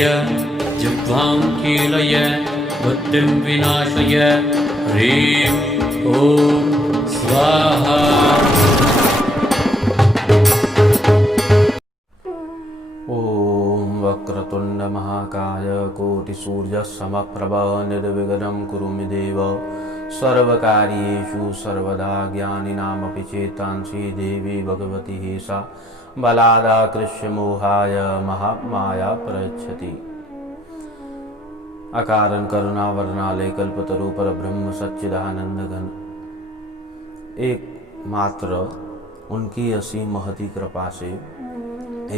विधाय जिह्वां कीलय बुद्धिं विनाशय ह्रीं ॐ स्वाहा। ॐ वक्रतुण्ड महाकाय कोटिसूर्य समप्रभ निर्विघ्नं कुरु मे देव सर्वकार्येषु सर्वदा ज्ञानिनामपि चेतांसि देवी भगवती सा बलादाकृष्य मोहाय महामाया प्रयच्छति। अकारण करुणा वर्णालय कल्पतरु परब्रह्म सच्चिदानंद घन एक मात्र उनकी असीम महती कृपा से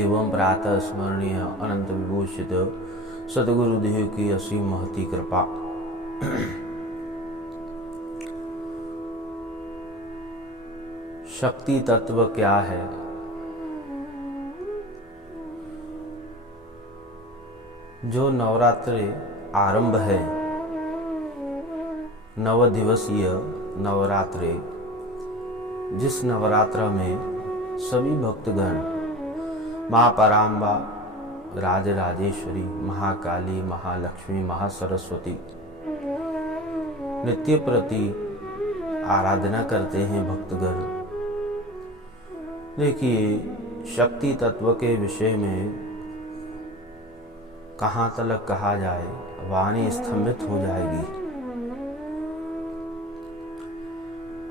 एवं प्रातः स्मरणीय अनंत विभूषित सदगुरुदेव की असीम महती कृपा शक्ति तत्व क्या है? जो नवरात्रि आरंभ है, 9 दिवसीय नवरात्रि, जिस नवरात्र में सभी भक्तगण माँ पराम्बा, राजराजेश्वरी, महाकाली, महालक्ष्मी, महासरस्वती नित्य प्रति आराधना करते हैं भक्तगण। देखिए, शक्ति तत्व के विषय में कहाँ तलक कहा जाए, वाणी स्तंभित हो जाएगी।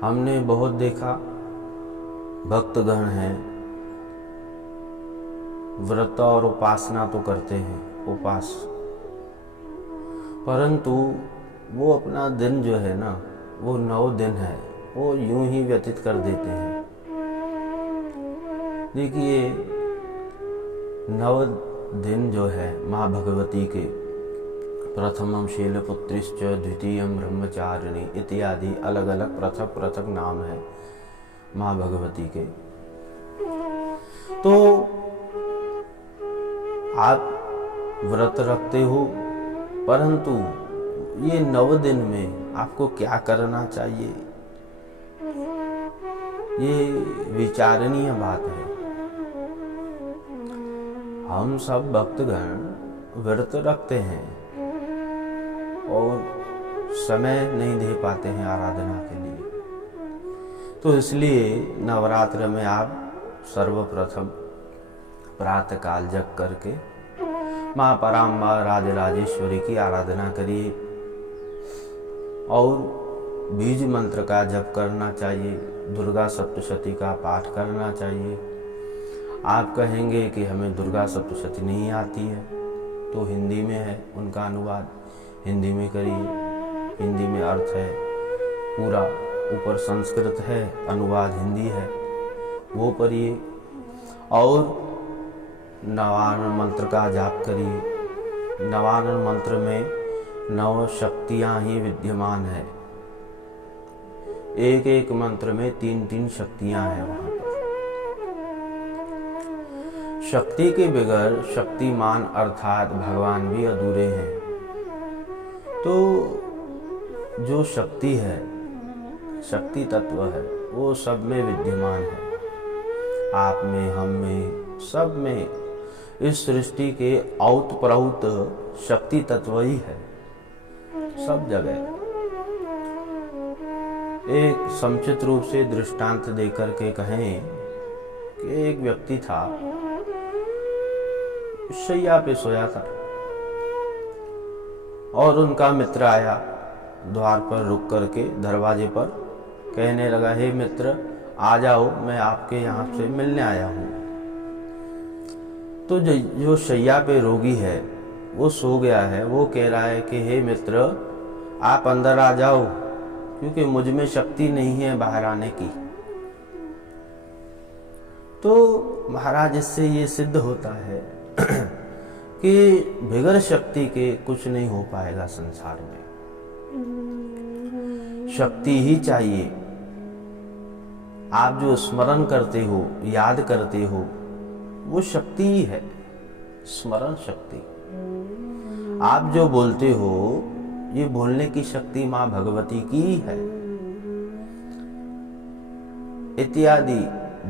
हमने बहुत देखा, भक्तगण हैं, व्रत और उपासना तो करते हैं, उपास, परंतु वो अपना दिन जो है ना, वो 9 दिन है, वो यूं ही व्यतीत कर देते हैं। देखिए, 9 दिन जो है माँ भगवती के, प्रथमम शैलपुत्रिश्च, द्वितीयम ब्रह्मचारिणी इत्यादि अलग अलग पृथक पृथक नाम है माँ भगवती के। तो आप व्रत रखते हो, परंतु ये 9 दिन में आपको क्या करना चाहिए, ये विचारणीय बात है। हम सब भक्तगण व्रत रखते हैं और समय नहीं दे पाते हैं आराधना के लिए, तो इसलिए नवरात्र में आप सर्वप्रथम प्रातः काल जग करके माँ पराम्बा राजराजेश्वरी की आराधना करिए और बीज मंत्र का जप करना चाहिए, दुर्गा सप्तशती का पाठ करना चाहिए। आप कहेंगे कि हमें दुर्गा सप्तशती नहीं आती है, तो हिंदी में है उनका अनुवाद, हिंदी में करिए। हिंदी में अर्थ है पूरा, ऊपर संस्कृत है, अनुवाद हिंदी है, वो पढ़िए और नवान्न मंत्र का जाप करिए। नवान्न मंत्र में 9 शक्तियां ही विद्यमान है, एक एक मंत्र में 3-3 शक्तियां हैं। वहां पर शक्ति के बगैर शक्तिमान अर्थात भगवान भी अधूरे हैं। तो जो शक्ति है, शक्ति तत्व है, वो सब में विद्यमान है, आप में, हम में, सब में। इस सृष्टि के औत प्रौत शक्ति तत्व ही है सब जगह। एक समुचित रूप से दृष्टांत देकर के कहें कि एक व्यक्ति था, शैया पे सोया था और उनका मित्र आया, द्वार पर रुक करके दरवाजे पर कहने लगा, हे मित्र आ जाओ, मैं आपके यहाँ से मिलने आया हूँ। तो जो शैया पे रोगी है वो सो गया है, वो कह रहा है कि हे मित्र आप अंदर आ जाओ, क्योंकि मुझ में शक्ति नहीं है बाहर आने की। तो महाराज, इससे ये सिद्ध होता है कि बगैर शक्ति के कुछ नहीं हो पाएगा संसार में। शक्ति ही चाहिए। आप जो स्मरण करते हो, याद करते हो, वो शक्ति ही है, स्मरण शक्ति। आप जो बोलते हो, ये बोलने की शक्ति माँ भगवती की ही है। इत्यादि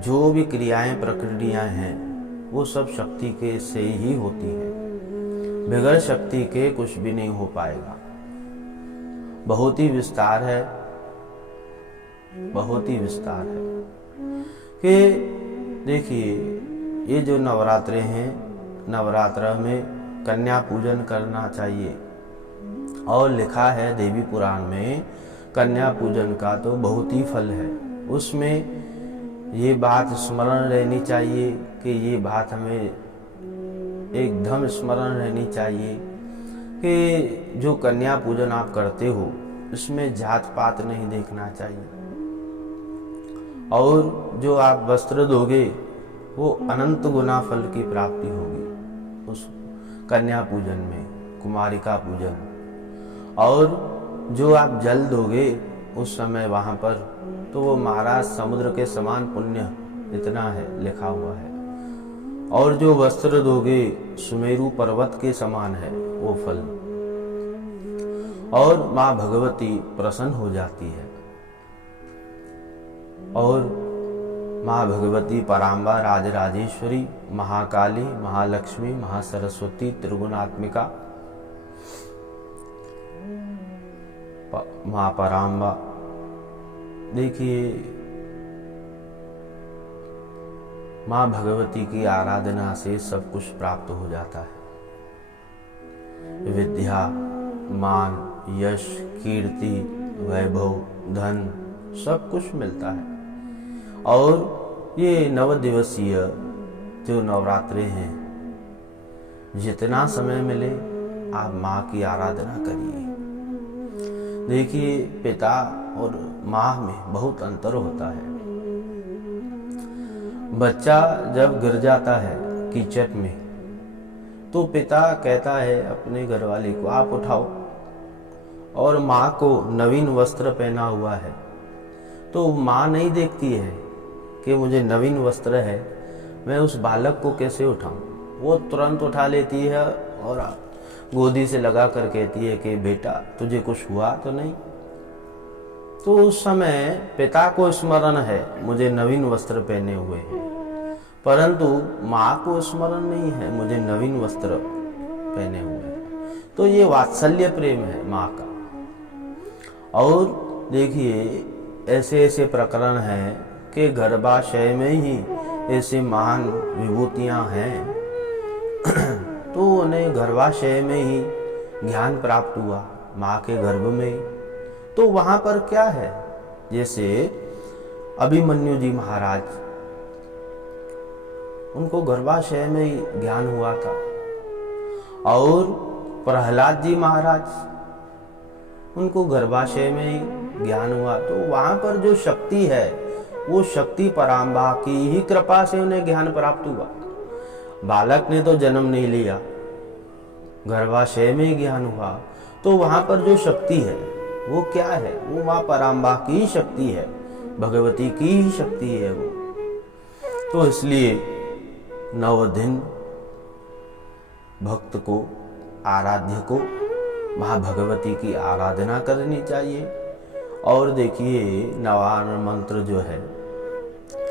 जो भी क्रियाएं प्रक्रियाएं हैं, वो सब शक्ति के से ही होती हैं। बगैर शक्ति के कुछ भी नहीं हो पाएगा। बहुत ही विस्तार है, बहुत ही विस्तार है कि देखिए ये जो नवरात्रे हैं, नवरात्र में कन्या पूजन करना चाहिए। और लिखा है देवी पुराण में कन्या पूजन का तो बहुत ही फल है। उसमें ये बात स्मरण रहनी चाहिए कि ये बात हमें एकदम स्मरण रहनी चाहिए कि जो कन्या पूजन आप करते हो इसमें जात पात नहीं देखना चाहिए। और जो आप वस्त्र दोगे वो अनंत गुना फल की प्राप्ति होगी उस कन्या पूजन में, कुमारिका पूजन। और जो आप जल दोगे उस समय वहाँ पर, तो वो महाराज समुद्र के समान पुण्य इतना है लिखा हुआ है। और जो वस्त्र दोगे सुमेरु पर्वत के समान है वो फल। और माँ भगवती प्रसन्न हो जाती है। और माँ भगवती पराम्बा, राजराजेश्वरी, महाकाली, महालक्ष्मी, महासरस्वती, त्रिगुणात्मिका माँ पराम्बा, देखिए माँ भगवती की आराधना से सब कुछ प्राप्त हो जाता है। विद्या, मान, यश, कीर्ति, वैभव, धन सब कुछ मिलता है। और ये 9 दिवसीय जो नवरात्रे हैं, जितना समय मिले आप माँ की आराधना करिए। देखिए पिता और माँ में बहुत अंतर होता है। बच्चा जब गिर जाता है कीचड़ में तो पिता कहता है अपने घरवाले को आप उठाओ, और माँ को नवीन वस्त्र पहना हुआ है तो माँ नहीं देखती है कि मुझे नवीन वस्त्र है, मैं उस बालक को कैसे उठाऊं। वो तुरंत उठा लेती है और गोदी से लगा कर कहती है कि बेटा तुझे कुछ हुआ तो नहीं। तो उस समय पिता को स्मरण है मुझे नवीन वस्त्र पहने हुए हैं, परंतु माँ को स्मरण नहीं है मुझे नवीन वस्त्र पहने हुए हैं। तो ये वात्सल्य प्रेम है माँ का। और देखिए ऐसे ऐसे प्रकरण हैं कि गर्भाशय में ही ऐसे महान विभूतियां हैं तो उन्हें गर्भाशय में ही ज्ञान प्राप्त हुआ, माँ के गर्भ में ही। तो वहां पर क्या है, जैसे अभिमन्यु जी महाराज, उनको गर्भाशय में ही ज्ञान हुआ था। और प्रहलाद जी महाराज, उनको गर्भाशय में ही ज्ञान हुआ। तो वहां पर जो शक्ति है वो शक्ति पराम्बा की ही कृपा से उन्हें ज्ञान प्राप्त हुआ। बालक ने तो जन्म नहीं लिया, गर्भाशय में ही ज्ञान हुआ। तो वहां पर जो शक्ति है वो क्या है, वो माँ पराम्बा की ही शक्ति है, भगवती की ही शक्ति है वो। तो इसलिए 9 दिन भक्त को, आराध्य को माँ भगवती की आराधना करनी चाहिए। और देखिए नवान्न मंत्र जो है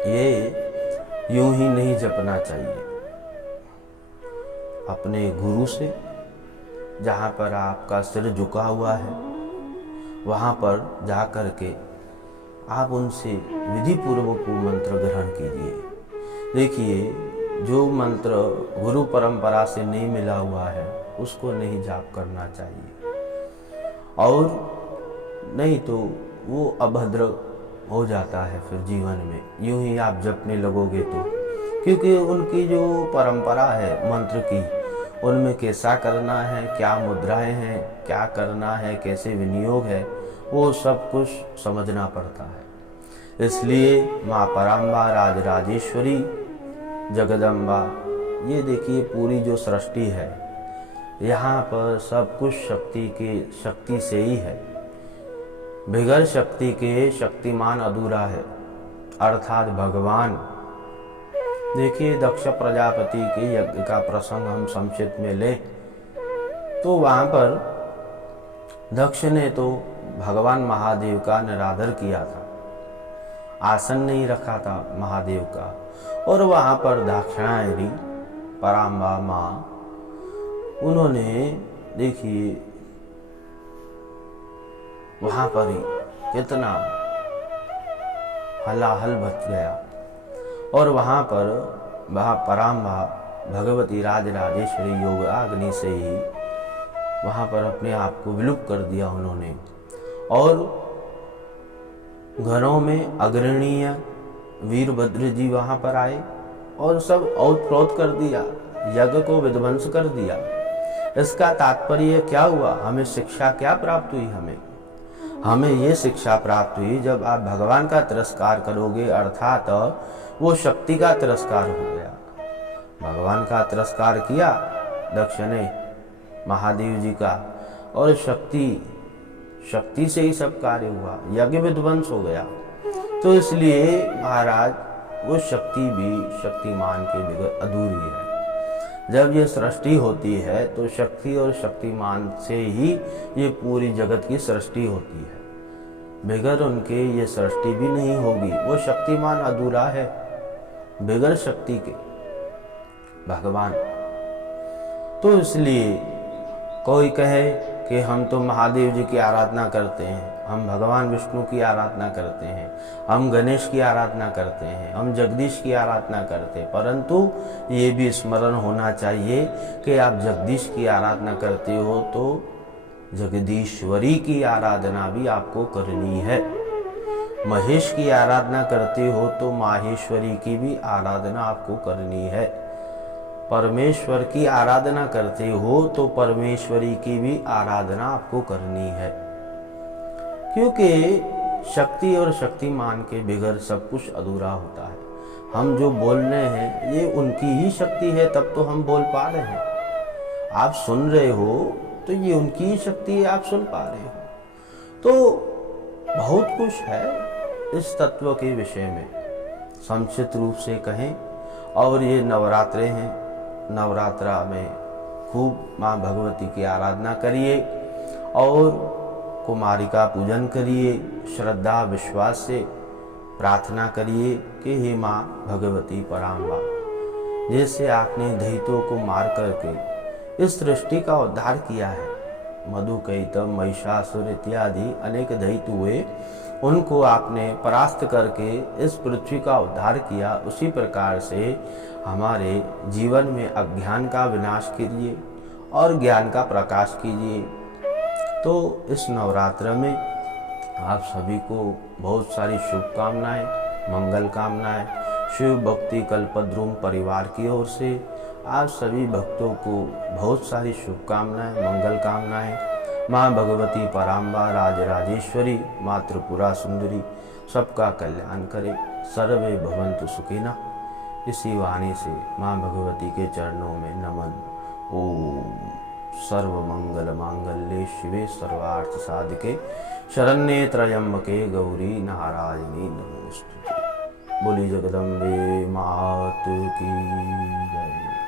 ये यूं ही नहीं जपना चाहिए। अपने गुरु से, जहाँ पर आपका सिर झुका हुआ है वहाँ पर जा कर के आप उनसे विधि पूर्वक वो मंत्र ग्रहण कीजिए। देखिए जो मंत्र गुरु परंपरा से नहीं मिला हुआ है उसको नहीं जाप करना चाहिए, और नहीं तो वो अभद्र हो जाता है फिर जीवन में, यूं ही आप जपने लगोगे तो। क्योंकि उनकी जो परंपरा है मंत्र की, उनमें कैसा करना है, क्या मुद्राएं हैं, क्या करना है, कैसे विनियोग है, वो सब कुछ समझना पड़ता है। इसलिए माँ पराम्बा, राजराजेश्वरी, जगदम्बा, ये देखिए पूरी जो सृष्टि है यहाँ पर सब कुछ शक्ति से ही है। बगैर शक्ति के शक्तिमान अधूरा है, अर्थात भगवान। देखिए दक्ष प्रजापति के यज्ञ का प्रसंग हम संक्षिप्त में ले तो वहां पर दक्ष ने तो भगवान महादेव का निरादर किया था, आसन नहीं रखा था महादेव का। और वहां पर दाक्षिणायनी पराम्बा माँ उन्होंने देखिए वहां पर ही कितना हलाहल मच गया और वहां पर पराम्बा भगवती राजराजेश्वरी योग अग्नि से ही वहां पर अपने आप को विलुप्त कर दिया उन्होंने। और घरों में अग्रणीय वीरभद्र जी वहां पर आए और सब औत-प्रोत कर दिया, यज्ञ को विध्वंस कर दिया। इसका तात्पर्य क्या हुआ? हमें शिक्षा क्या प्राप्त हुई? हमें ये शिक्षा प्राप्त हुई, जब आप भगवान का तिरस्कार करोगे अर्थात वो शक्ति का तिरस्कार हो गया। भगवान का तिरस्कार किया दक्ष ने महादेव जी का, और शक्ति से ही सब कार्य हुआ, यज्ञ विध्वंस हो गया। तो इसलिए महाराज वो शक्ति भी शक्तिमान के बगैर अधूरी है। जब ये सृष्टि होती है तो शक्ति और शक्तिमान से ही ये पूरी जगत की सृष्टि होती है, बगैर उनके ये सृष्टि भी नहीं होगी। वो शक्तिमान अधूरा है बगैर शक्ति के भगवान। तो इसलिए कोई कहे कि हम तो महादेव जी की आराधना करते हैं, हम भगवान विष्णु की आराधना करते हैं, हम गणेश की आराधना करते हैं, हम जगदीश की आराधना करते हैं, परंतु ये भी स्मरण होना चाहिए कि आप जगदीश की आराधना करते हो तो जगदीश्वरी की आराधना भी आपको करनी है। महेश की आराधना करते हो तो माहेश्वरी की भी आराधना आपको करनी है। परमेश्वर की आराधना करते हो तो परमेश्वरी की भी आराधना आपको करनी है, क्योंकि शक्ति और शक्तिमान के बगैर सब कुछ अधूरा होता है। हम जो बोल रहे हैं ये उनकी ही शक्ति है, तब तो हम बोल पा रहे हैं। आप सुन रहे हो तो ये उनकी ही शक्ति है, आप सुन पा रहे हो। तो बहुत कुछ है इस तत्व के विषय में, संक्षिप्त रूप से कहें। और ये नवरात्रे हैं, नवरात्रा में खूब माँ भगवती की आराधना करिए और कुमारिका पूजन करिए, श्रद्धा विश्वास से प्रार्थना करिए कि हे माँ भगवती पराम्बा, जैसे आपने दैत्यों को मार करके इस सृष्टि का उद्धार किया है, मधुकैटभ महिषासुर इत्यादि अनेक दैत्य हुए, उनको आपने परास्त करके इस पृथ्वी का उद्धार किया, उसी प्रकार से हमारे जीवन में अज्ञान का विनाश कीजिए और ज्ञान का प्रकाश कीजिए। तो इस नवरात्र में आप सभी को बहुत सारी शुभकामनाएं, मंगल कामनाएं शिव भक्ति कल्पद्रुम परिवार की ओर से आप सभी भक्तों को बहुत सारी शुभकामनाएं, मंगल कामनाएं। माँ भगवती पराम्बा राजराजेश्वरी मातृपुरा सुंदरी सबका कल्याण करे। सर्वे भवन्तु सुखिनः। इसी वाणी से माँ भगवती के चरणों में नमन। ओम सर्वमंगल मांगल्ये शिवे सर्वार्थ साधिके शरण्ये त्र्यंबके गौरी नारायणी नमोस्तुते। बोली जगदम्बे मात की जय।